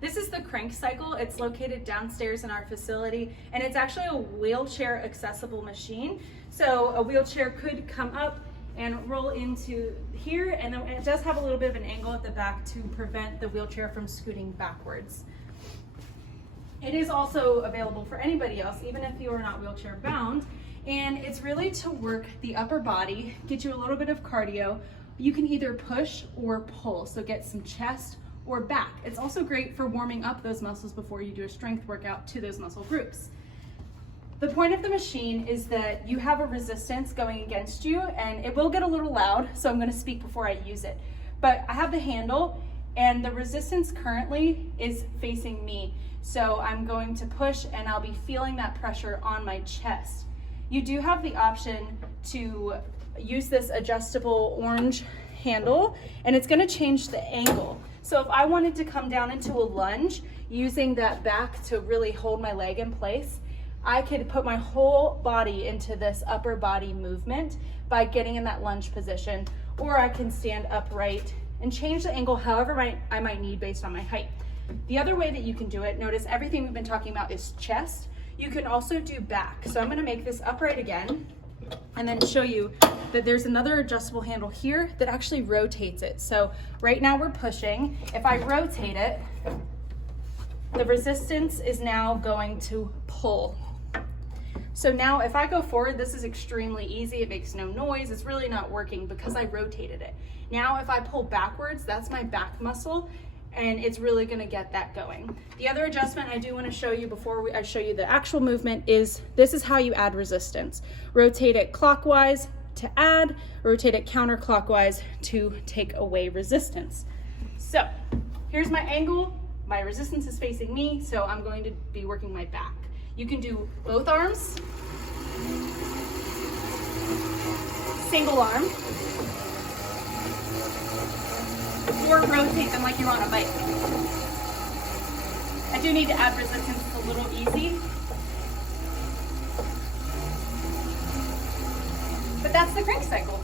This is the KrankCycle. It's located downstairs in our facility, and it's actually a wheelchair accessible machine. So a wheelchair could come up and roll into here, and then it does have a little bit of an angle at the back to prevent the wheelchair from scooting backwards. It is also available for anybody else, even if you are not wheelchair bound, and it's really to work the upper body, get you a little bit of cardio. You can either push or pull, so get some chest or back. It's also great for warming up those muscles before you do a strength workout to those muscle groups. The point of the machine is that you have a resistance going against you, and it will get a little loud, so I'm going to speak before I use it. But I have the handle, and the resistance currently is facing me. So I'm going to push, and I'll be feeling that pressure on my chest. You do have the option to use this adjustable orange handle, and it's going to change the angle. So if I wanted to come down into a lunge using that back to really hold my leg in place, I could put my whole body into this upper body movement by getting in that lunge position, or I can stand upright and change the angle however I might need based on my height. The other way that you can do it, notice everything we've been talking about is chest. You can also do back. So I'm going to make this upright again and then show you that there's another adjustable handle here that actually rotates it. So right now we're pushing. If I rotate it, the resistance is now going to pull. So now if I go forward, this is extremely easy. It makes no noise. It's really not working because I rotated it. Now if I pull backwards, that's my back muscle, and it's really going to get that going. The other adjustment I do want to show you before I show you the actual movement is this is how you add resistance. Rotate it clockwise to add, rotate it counterclockwise to take away resistance. So here's my angle. My resistance is facing me, so I'm going to be working my back. You can do both arms, single arm, or rotate them like you're on a bike. I do need to add resistance. It's a little easy. But that's the KrankCycle.